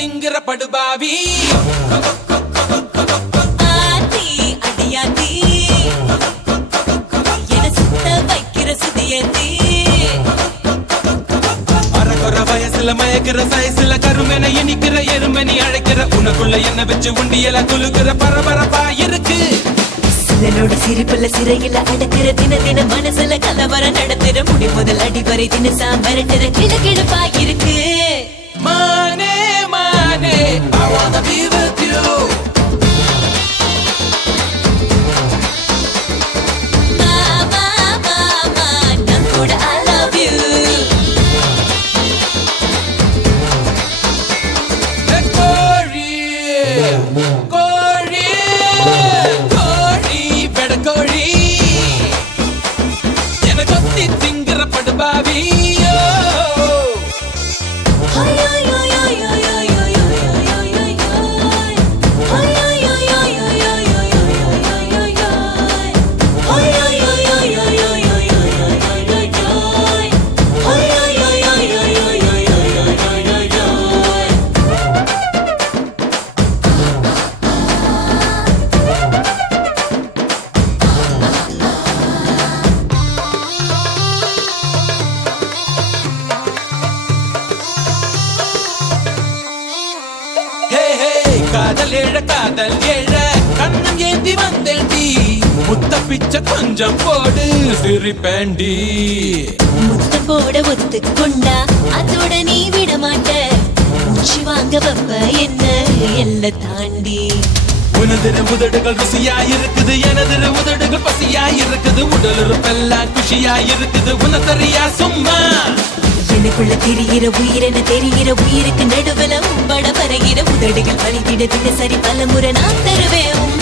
திங்கிற படுபாவி ஆத்தி அடியாத்தி என சுத்த வைக்கிற சுதியத்தி அறகுற வயசுல மயக்கிற சயசுல கருமென இனிக்கிற எருமனி அழைக்கிற உனக்குள்ள என்ன வச்சு உண்டியல குலுக்கிற பரபரப்பா இருக்கு சிலனோட சிரிப்புல சிறையில அடக்கிற தின மனசுல கலவரம் நடத்துற முடி முதல் அடிவரை தினசா மிரட்டுற கிழக்கிழப்பா இருக்கு மானே மானே I wanna be with you மாமா மாமா நான் கூட I love you கோழி கோழி கோழி பெடக்கோழி என கொத்தி திங்கிற படுபாவி காதல் ஏழ கண்ணம் ஏந்தி வந்தேண்டி முத்த பிச்ச கொஞ்சம் போடு சிரிப்பேண்டி முத்தம் போட ஒத்துக்கொண்டா அதோட நீ விட மாட்ட மூச்சு வாங்க வப்ப என்ன எல்ல தாண்டி உனதிரு உதடுகள் ருசியா இருக்குது எனதிரு உதடுகள் பசியா இருக்குது உடல் உறுப்பெல்லாம் குஷியா இருக்குது உனதறியா சும்மா எனக்குள்ள தெரிகிற உயிரென தெரிகிற உயிருக்கு நடுவுல உம்பட பரகிற உதடுகள் வலித்திட தினசரி பல முறை நான் தருவேன்